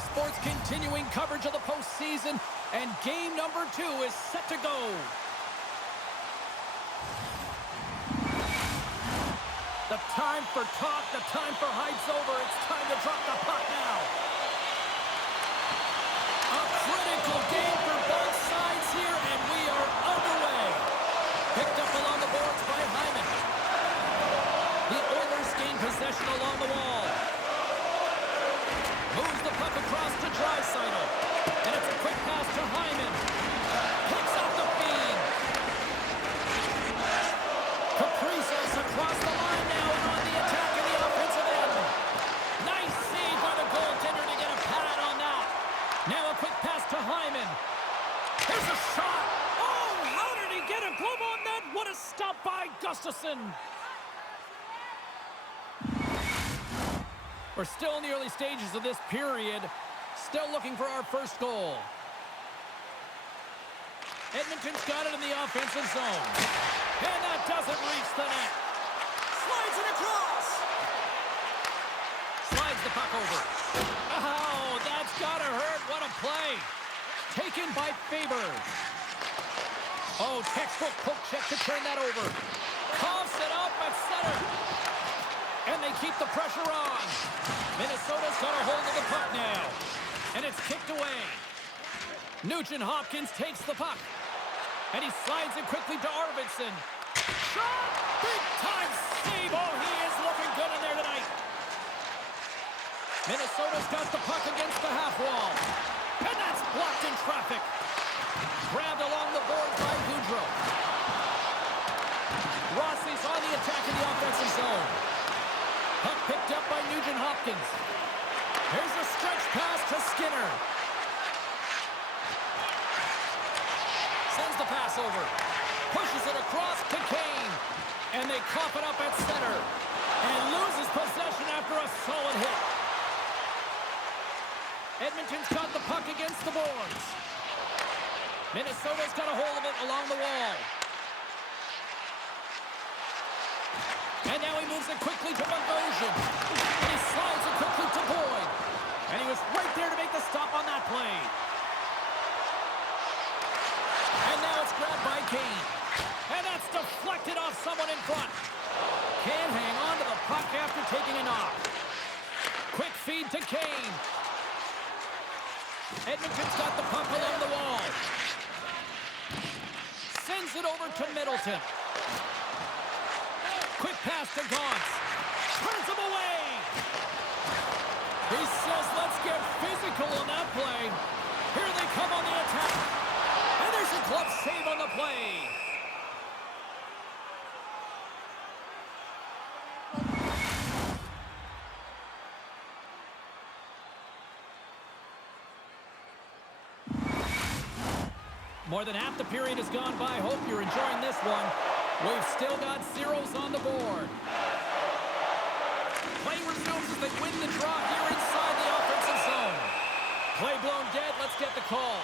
Sports continuing coverage of the postseason, and game number 2 is set to go. The time for talk, the time for hype's over. It's time to drop the puck now. A critical game for both sides here, and we are underway. Picked up along the boards by Hyman. The Oilers gain possession along the wall. Moves the puck across to Draisaitl. And it's a quick pass to Hyman. Picks up the feed. Kaprizos across the line now and on the attack in the offensive end. Nice save by the goaltender to get a pad on that. Now a quick pass to Hyman. There's a shot. Oh, how did he get a glove on that? What a stop by Gustafsson. We're still in the early stages of this period. Still looking for our first goal. Edmonton's got it in the offensive zone. And that doesn't reach the net. Slides it across. Slides the puck over. Oh, that's gotta hurt. What a play. Taken by Faber. Oh, textbook poke check to turn that over. Coughs it up at center. And they keep the pressure on. Minnesota's got a hold of the puck now. And it's kicked away. Nugent-Hopkins takes the puck. And he slides it quickly to Arvidsson. Shot! Big-time save! Oh, he is looking good in there tonight. Minnesota's got the puck against the half wall. And that's blocked in traffic. Grabbed along the boards by Goudreau. Rossi's on the attack in the offensive zone. Puck picked up by Nugent-Hopkins. Here's a stretch pass to Skinner. Sends the pass over. Pushes it across to Kane. And they cough it up at center. And loses possession after a solid hit. Edmonton's got the puck against the boards. Minnesota's got a hold of it along the wall. And now he moves it quickly to Bogosian. And he slides it quickly to Boyd. And he was right there to make the stop on that play. And now it's grabbed by Kane. And that's deflected off someone in front. Can't hang on to the puck after taking a knock. Quick feed to Kane. Edmonton's got the puck along the wall. Sends it over to Middleton. Quick pass to Gauntz. Turns him away. He says, let's get physical on that play. Here they come on the attack. And there's a glove save on the play. More than half the period has gone by. Hope you're enjoying this one. We've still got zeros on the board. Play resumes as they win the draw here inside the offensive zone. Play blown dead. Let's get the call.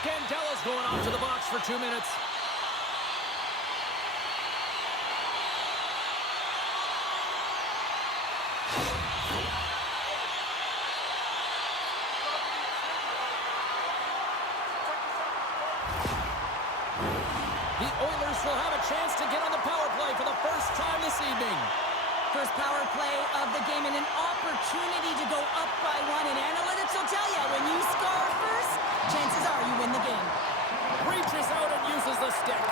Scandella's going off to the box for 2 minutes. The Oilers will have a chance to get on the power play for the first time this evening. First power play of the game and an opportunity to go up by 1. And analytics will tell you, when you score first, chances are you win the game. Reaches out and uses the stick.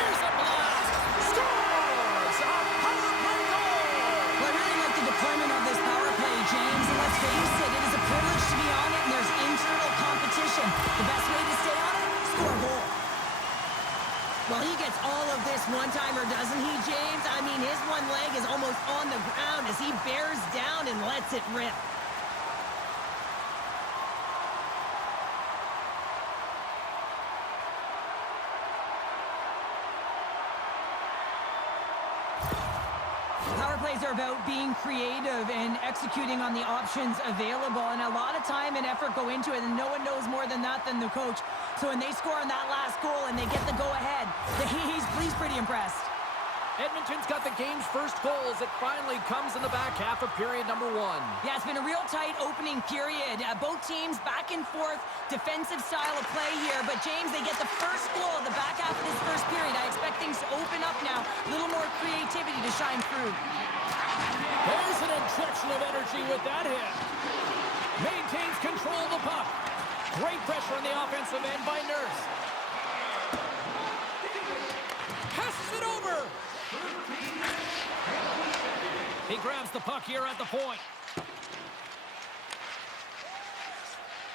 Here's a blast. Scores! A power play goal! Well, I really like the deployment of this power play, James. And let's face it, it is a privilege to be on it, and there's internal competition. The best way to stay on it, score a goal. Well, he gets all of this one-timer, doesn't he, James? I mean, his one leg is almost on the ground as he bears down and lets it rip. Power plays are about being creative and executing on the options available, and a lot of time and effort go into it, and no one knows more than that than the coach. So when they score on that last goal and they get the go-ahead, he's pretty impressed. Edmonton's got the game's first goal as it finally comes in the back half of period number 1. Yeah, it's been a real tight opening period. Both teams back and forth, defensive style of play here. But, James, they get the first goal at the back half of this first period. I expect things to open up now. A little more creativity to shine through. There's an injection of energy with that hit. Maintains control of the puck. Great pressure on the offensive end by Nurse. Passes it over. He grabs the puck here at the point.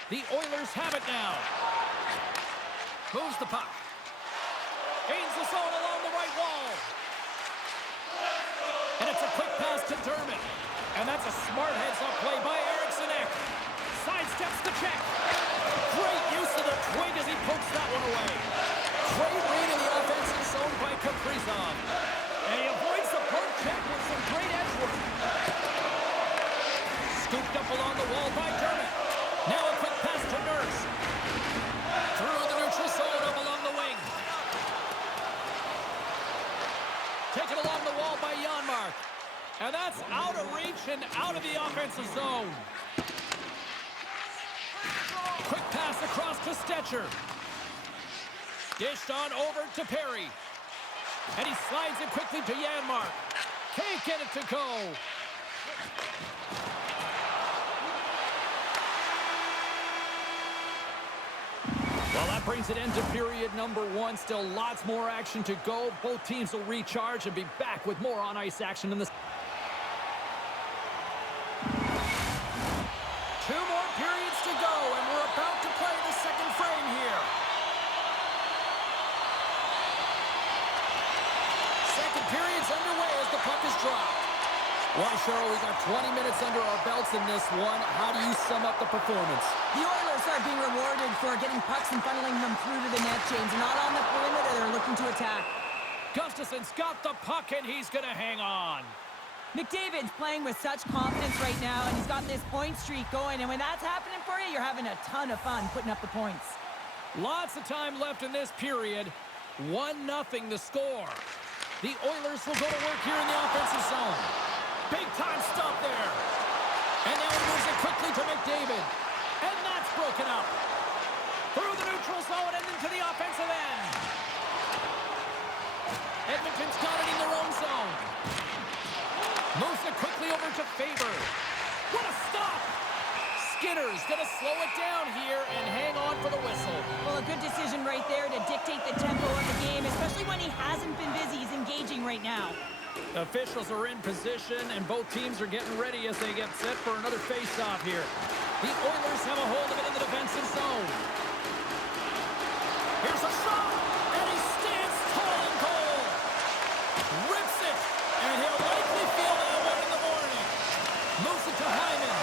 The Oilers have it now. Moves the puck. Gains the zone along the right wall. And it's a quick pass to Dermott. And that's a smart heads-up play by Eriksson. Sidesteps the check. Great use of the twig as he pokes that one away. Great read in the offensive zone by Kaprizov. And he avoids the poke check with some great edge work. Scooped up along the wall by Dermott. Now a quick pass to Nurse. Through the neutral zone up along the wing. Taken along the wall by Janmark. And that's out of reach and out of the offensive zone. Quick pass across to Stetcher. Dished on over to Perry. And he slides it quickly to Janmark. Can't get it to go. Well, that brings it into period number 1. Still lots more action to go. Both teams will recharge and be back with more on-ice action in this. 2 more periods to go, and we're about to play the second frame here. Second period's underway as the puck is dropped. Well, Cheryl, we got 20 minutes under our belts in this one. How do you sum up the performance? The Oilers are being rewarded for getting pucks and funneling them through to the net, James. Not on the perimeter, they're looking to attack. Gustafson's got the puck, and he's going to hang on. McDavid's playing with such confidence right now, and he's got this point streak going. And when that's happening for you, you're having a ton of fun putting up the points. Lots of time left in this period. 1-0 the score. The Oilers will go to work here in the offensive zone. Big time stop there. And now he moves it quickly to McDavid. And that's broken up. Through the neutral zone and into the offensive end. Edmonton's got it in their own zone. Moves it quickly over to Faber. What a stop! Skinner's going to slow it down here and hang on for the whistle. Well, a good decision right there to dictate the tempo of the game, especially when he hasn't been busy. He's engaging right now. Officials are in position, and both teams are getting ready as they get set for another face-off here. The Oilers have a hold of it in the defensive zone. Here's a shot, and he stands tall and goal. Rips it, and he'll likely feel that one in the morning. Moves it to Hyman.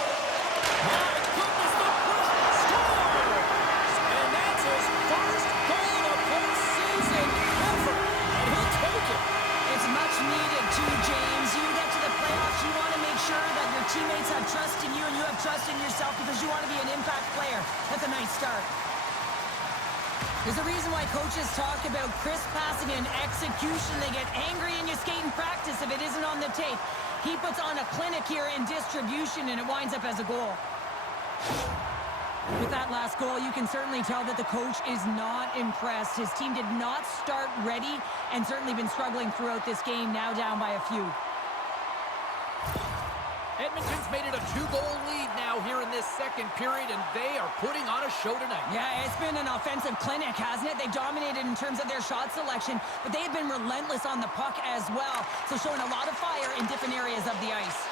My goodness, the push scores! And that's his first goal of postseason ever, and he'll take it. It's much needed too, James. You get to the playoffs, you want to make sure that your teammates have trust in you and you have trust in yourself because you want to be an impact player. That's a nice start. There's a reason why coaches talk about crisp passing and execution. They get angry and you skate in practice if it isn't on the tape. He puts on a clinic here in distribution and it winds up as a goal. With that last goal, you can certainly tell that the coach is not impressed. His team did not start ready and certainly been struggling throughout this game, now down by a few. Edmonton's made it a 2-goal lead now here in this second period, and they are putting on a show tonight. Yeah, it's been an offensive clinic, hasn't it? They've dominated in terms of their shot selection, but they've been relentless on the puck as well, so showing a lot of fire in different areas of the ice.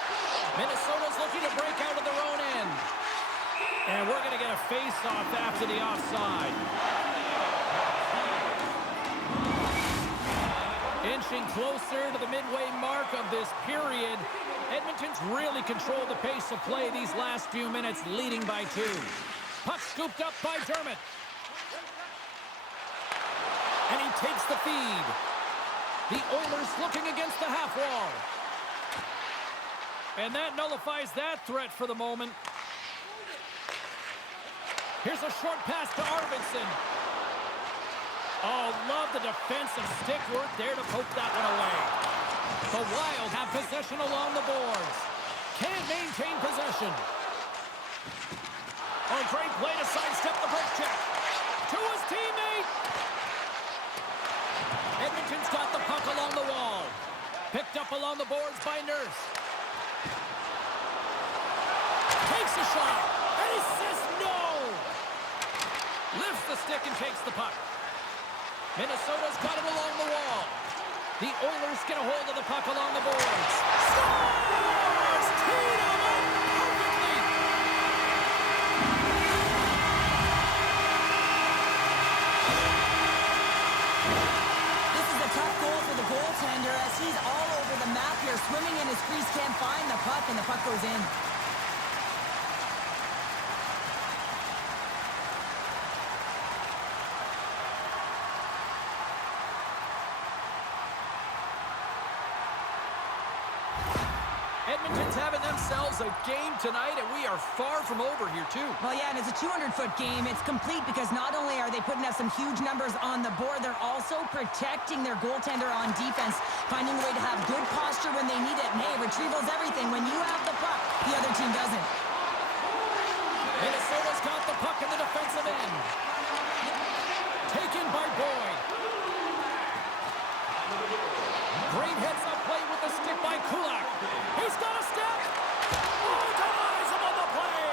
Minnesota's looking to break out of their own end. And we're going to get a face-off after the offside. Inching closer to the midway mark of this period. Edmonton's really controlled the pace of play these last few minutes, leading by 2. Puck scooped up by Dermott. And he takes the feed. The Oilers looking against the half wall. And that nullifies that threat for the moment. Here's a short pass to Arvidsson. Oh, love the defensive stick work there to poke that one away. The Wild have possession along the boards. Can't maintain possession. Oh, great play to sidestep the break check. To his teammate. Edmonton's got the puck along the wall. Picked up along the boards by Nurse. Takes a shot. And he says no. Lifts the stick and takes the puck. Minnesota's got it along the wall. The Oilers get a hold of the puck along the boards. Scores! Teed him up perfectly. This is a tough goal for the goaltender as he's all over the map here. Swimming in his crease, can't find the puck, and the puck goes in. Edmonton's having themselves a game tonight, and we are far from over here, too. Well, yeah, and it's a 200-foot game. It's complete because not only are they putting up some huge numbers on the board, they're also protecting their goaltender on defense, finding a way to have good posture when they need it. And, hey, retrieval's everything. When you have the puck, the other team doesn't. Minnesota's got the puck in the defensive end. Taken by Boyd. Great heads-up play with the stick by Kulak. He's got a step. Oh, denies him on the play.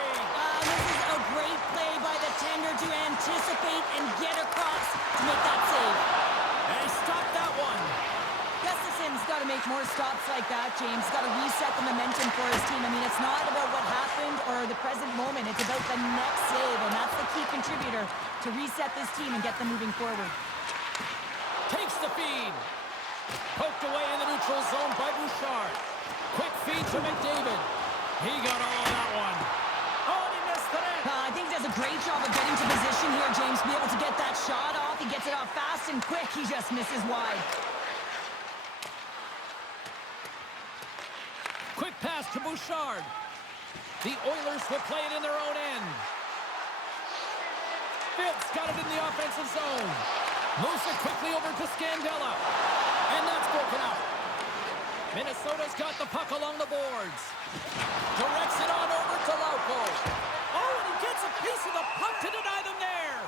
This is a great play by the tender to anticipate and get across to make that save. And he stopped that one. Gustafson's got to make more stops like that, James. Got to reset the momentum for his team. I mean, it's not about what happened or the present moment. It's about the next save, and that's the key contributor to reset this team and get them moving forward. Takes the feed. Poked away in the neutral zone by Bouchard. Quick feed to McDavid. He got all of that one. Oh, and he missed the net. I think he does a great job of getting to position here, James. Be able to get that shot off. He gets it off fast and quick. He just misses wide. Quick pass to Bouchard. The Oilers will play it in their own end. Phipps got it in the offensive zone. Moves it quickly over to Scandella. And that's broken up. Minnesota's got the puck along the boards. Directs it on over to Lauko. Oh, and he gets a piece of the puck to deny them there.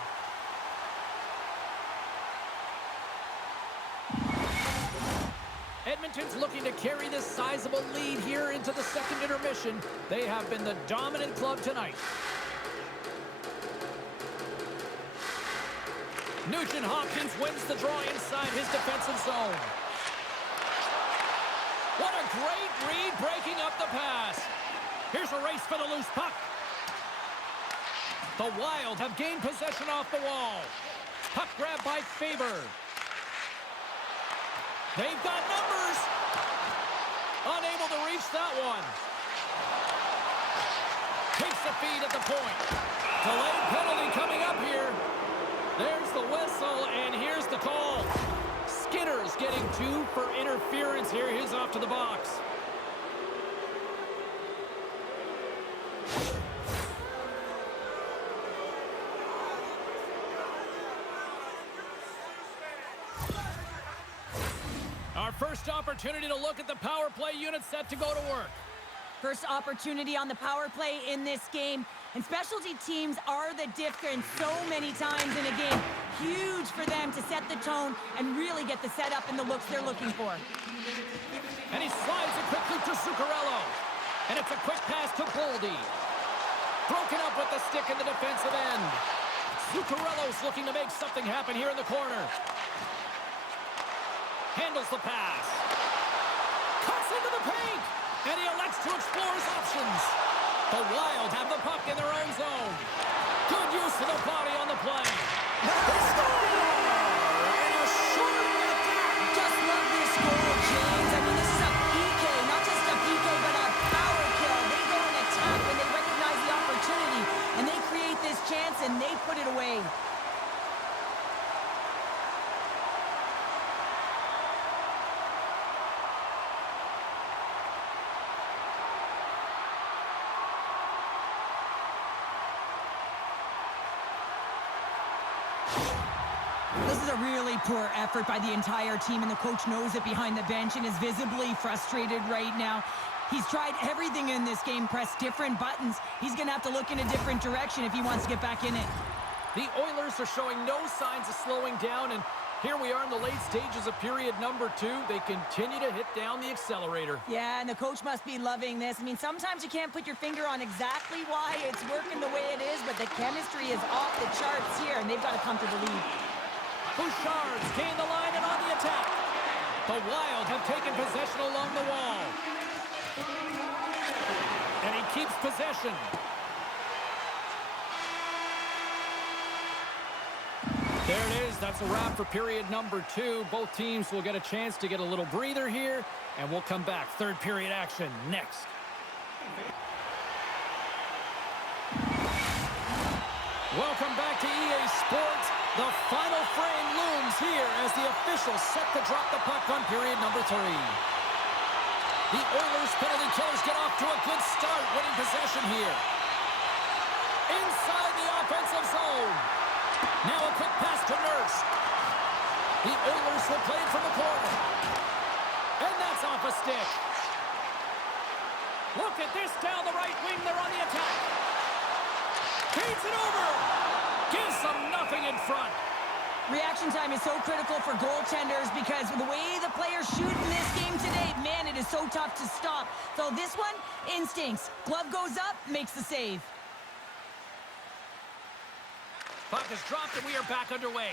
Edmonton's looking to carry this sizable lead here into the second intermission. They have been the dominant club tonight. Nugent Hopkins wins the draw inside his defensive zone. What a great read breaking up the pass. Here's a race for the loose puck. The Wild have gained possession off the wall. Puck grab by Faber. They've got numbers. Unable to reach that one. Takes the feed at the point. Delayed penalty coming up here. There's the whistle, and here's the call. Skinner's getting 2 for interference here. He's off to the box. Our first opportunity to look at the power play unit set to go to work. First opportunity on the power play in this game. And specialty teams are the difference so many times in a game. Huge for them to set the tone and really get the setup and the looks they're looking for. And he slides it quickly to Zuccarello. And it's a quick pass to Boldy. Broken up with the stick in the defensive end. Zuccarello's looking to make something happen here in the corner. Handles the pass. Cuts into the paint. And he elects to explore his options. The Wild have the puck in their own zone. Good use of the body on the play. They score! And a short at that. Just love this goal, James. I mean, this is a PK, not just a PK, but a power kill. They go and attack when they recognize the opportunity, and they create this chance, and they put it away. This is a really poor effort by the entire team, and the coach knows it behind the bench and is visibly frustrated right now. He's tried everything in this game, pressed different buttons. He's going to have to look in a different direction if he wants to get back in it. The Oilers are showing no signs of slowing down, and here we are in the late stages of period number 2. They continue to hit down the accelerator. Yeah, and the coach must be loving this. I mean, sometimes you can't put your finger on exactly why it's working the way it is, but the chemistry is off the charts here, and they've got to come to the lead. Bouchard's gained the line and on the attack. The Wild have taken possession along the wall. And he keeps possession. There it is. That's a wrap for period number 2. Both teams will get a chance to get a little breather here, and we'll come back. Third period action next. Welcome back to EA Sports. The final frame looms here as the officials set to drop the puck on period number 3. The Oilers penalty killers get off to a good start, winning possession here. Inside the offensive zone. Now a quick pass to Nurse. The Oilers will play it from the corner. And that's off a stick. Look at this down the right wing. They're on the attack. Feeds it over. Gives them nothing in front. Reaction time is so critical for goaltenders because the way the players shoot in this game today, man, it is so tough to stop. So this one, instincts. Glove goes up, makes the save. Puck is dropped and we are back underway.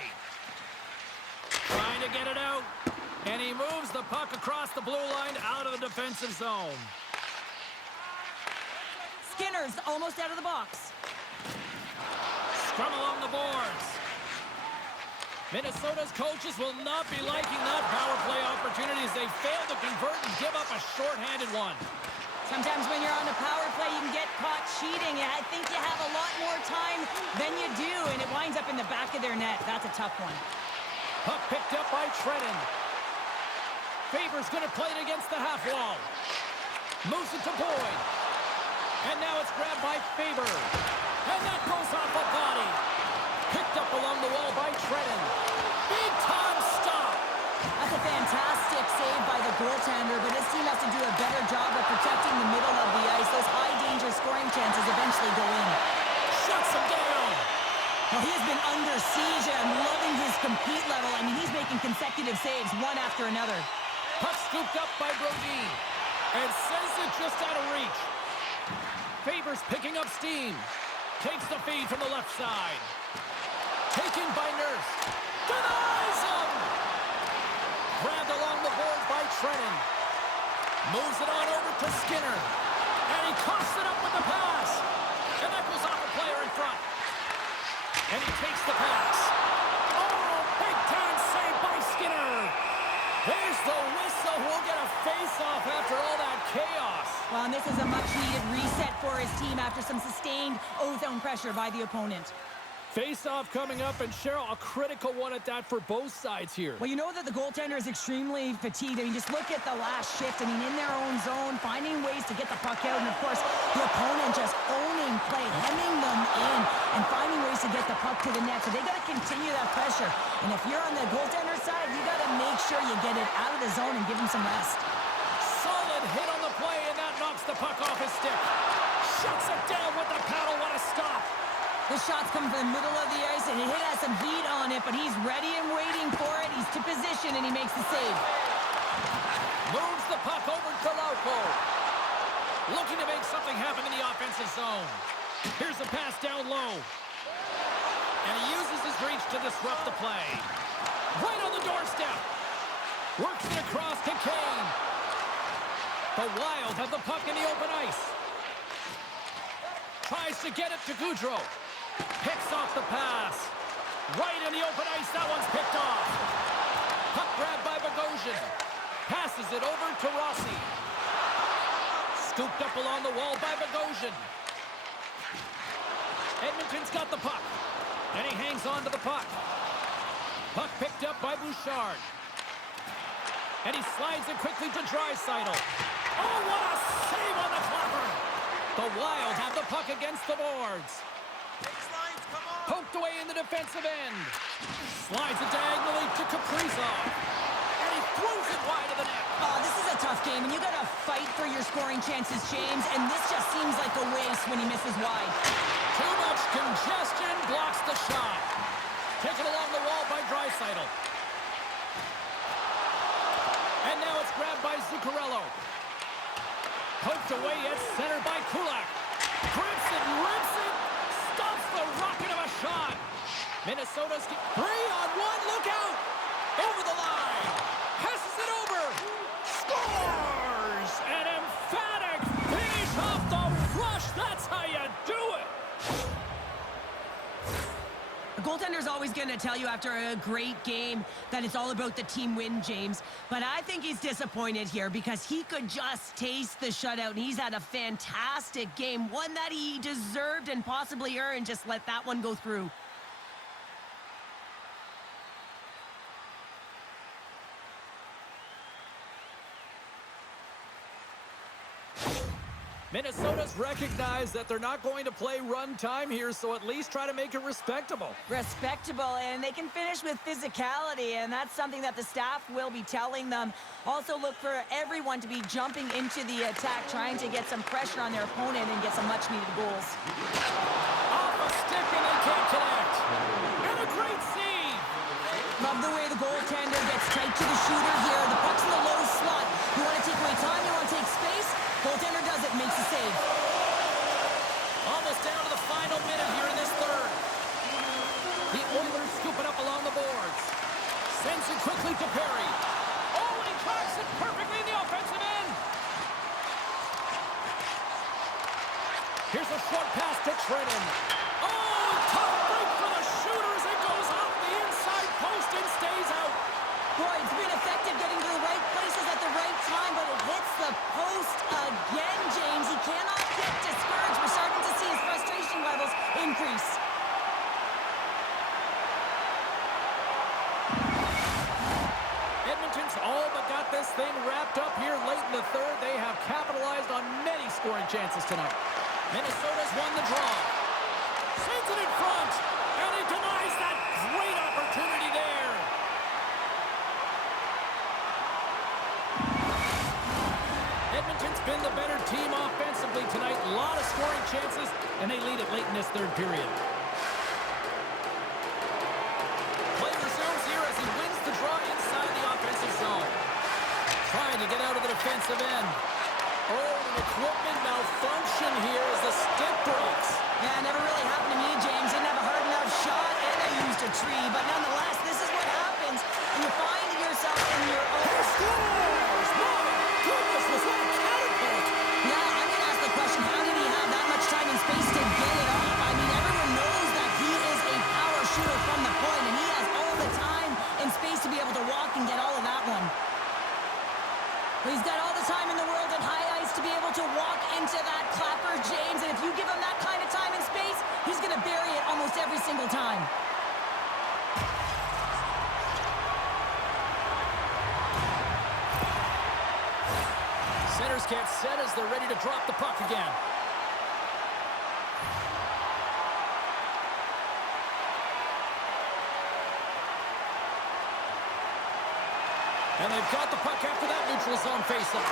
Trying to get it out. And he moves the puck across the blue line out of the defensive zone. Skinner's almost out of the box. Scrum along the boards. Minnesota's coaches will not be liking that power play opportunity as they fail to convert and give up a shorthanded one. Sometimes when you're on a power play, you can get caught cheating. I think you have a lot more time than you do, and it winds up in the back of their net. That's a tough one. Puck picked up by Trenton. Faber's going to play it against the half wall. Moves it to Boyd. And now it's grabbed by Faber. And that goes off a body. Picked up along the wall by Trenton. Big time stop. That's a fantastic save by the goaltender, but his team has to do a better job of protecting the middle of the ice. Those high-danger scoring chances eventually go in. Shuts him down. Well, he has been under siege, and I'm loving his compete level. I mean, he's making consecutive saves, one after another. Puck scooped up by Brodin. And sends it just out of reach. Faber's picking up steam. Takes the feed from the left side. Taken by Nurse. Denies him! Grabbed along the board by Trenton. Moves it on over to Skinner. And he coughs it up with the pass. And that goes off a player in front. And he takes the pass. Oh, big time save by Skinner. There's the whistle. We'll get a face-off after all that chaos. Well, and this is a much-needed reset for his team after some sustained ozone pressure by the opponent. Face-off coming up, and Cheryl, a critical one at that for both sides here. Well, you know that the goaltender is extremely fatigued. I mean, just look at the last shift. I mean, in their own zone, finding ways to get the puck out. And, of course, the opponent just owning play, hemming them in, and finding ways to get the puck to the net. So they got to continue that pressure. And if you're on the goaltender side, you got to make sure you get it out of the zone and give him some rest. Solid hit on the play, and that knocks the puck off his stick. Shuts it down with the paddle. What a stop. The shot's coming from the middle of the ice, and he has some heat on it, but he's ready and waiting for it. He's to position, and he makes the save. Moves the puck over to Lauko. Looking to make something happen in the offensive zone. Here's a pass down low. And he uses his reach to disrupt the play. Right on the doorstep. Works it across to Kane. The Wild have the puck in the open ice. Tries to get it to Goudreau. Picks off the pass. Right in the open ice. That one's picked off. Puck grabbed by Bogosian. Passes it over to Rossi. Scooped up along the wall by Bogosian. Edmonton's got the puck. And he hangs on to the puck. Puck picked up by Bouchard. And he slides it quickly to Draisaitl. Oh, what a save on the clapper! The Wild have the puck against the boards. Poked tucked away in the defensive end. Slides it diagonally to Kaprizov. And he throws it wide of the net. Oh, this is a tough game, and you got to fight for your scoring chances, James, and this just seems like a waste when he misses wide. Too much congestion blocks the shot. Taken along the wall by Draisaitl. And now it's grabbed by Zuccarello. Poked away at center by Kulak. Grips it, rips it, stops the rocket of a shot. Minnesota's 3-on-1, look out! Over the line. Passes it over. Scores! An emphatic finish off the rush. That's how you do it. The goaltender's always going to tell you after a great game that it's all about the team win, James. But I think he's disappointed here because he could just taste the shutout, and he's had a fantastic game, one that he deserved and possibly earned. Just let that one go through. Minnesota's recognized that they're not going to play run time here, so at least try to make it respectable. Respectable, and they can finish with physicality, and that's something that the staff will be telling them. Also look for everyone to be jumping into the attack, trying to get some pressure on their opponent and get some much-needed goals. Off a stick, and they can't connect. And a great save. Love the way the goaltender gets tight to the shooter here. The puck's in the low slot. You want to take away time, you want to take space. Goaltender does it, makes a save. Almost down to the final minute here in this third. The Oilers scoop it up along the boards. Sends it quickly to Perry. Oh, and he tracks it perfectly in the offensive end. Here's a short pass to Trennan. Oh, tough break for the shooter as it goes off the inside post and stays out. Boy, it's been effective getting to the right places at the right time, but it hits the post again, James. He cannot get discouraged. We're starting to see his frustration levels increase. Edmonton's all but got this thing wrapped up here late in the third. They have capitalized on many scoring chances tonight. Minnesota's won the draw. Sends it in front, and he denies that great opportunity there. Edmonton's been the better team offensively tonight. A lot of scoring chances, and they lead it late in this third period. Play resumes here as he wins the draw inside the offensive zone. Trying to get out of the defensive end. Oh, an equipment malfunction here as the stick breaks. Yeah, never really happened to me, James. Didn't have a hard enough shot, and I used a tree. But nonetheless, this is what happens when you find yourself in your own Scores! My goodness, was that a catapult? Yeah, I'm going to ask the question, how did he have that much time and space to get it off? I mean, everyone knows that he is a power shooter from the point, and he has all the time and space to be able to walk and get all of that one. But he's got all the time in the world and high ice to be able to walk into that clapper, James, and if you give him that kind of time and space, he's going to bury it almost every single time. Centers get set as they're ready to drop the puck again. And they've got the puck after that neutral zone faceoff.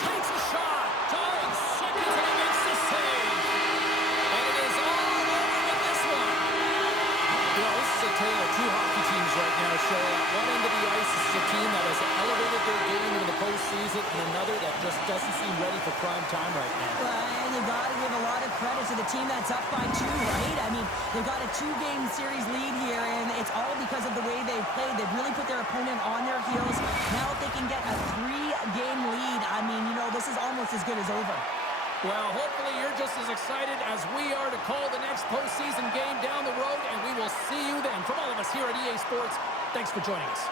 Takes a shot. Tying seconds and he makes the save. And it is all over with this one. You know, this is a tale of two hockey teams right now, Cheryl. At one end of the ice, this is a team that has elevated their game into the postseason, and another that just doesn't seem ready for prime time right now. And you got to give a lot of credit to the team that's up by 2, right? I mean, they've got a 2-game series lead here, and it's all because of the way they've played. They've really put their opponent on their heels. Now if they can get a 3-game lead, I mean, you know, this is almost as good as over. Well, hopefully you're just as excited as we are to call the next postseason game down the road, and we will see you then. From all of us here at EA Sports, thanks for joining us.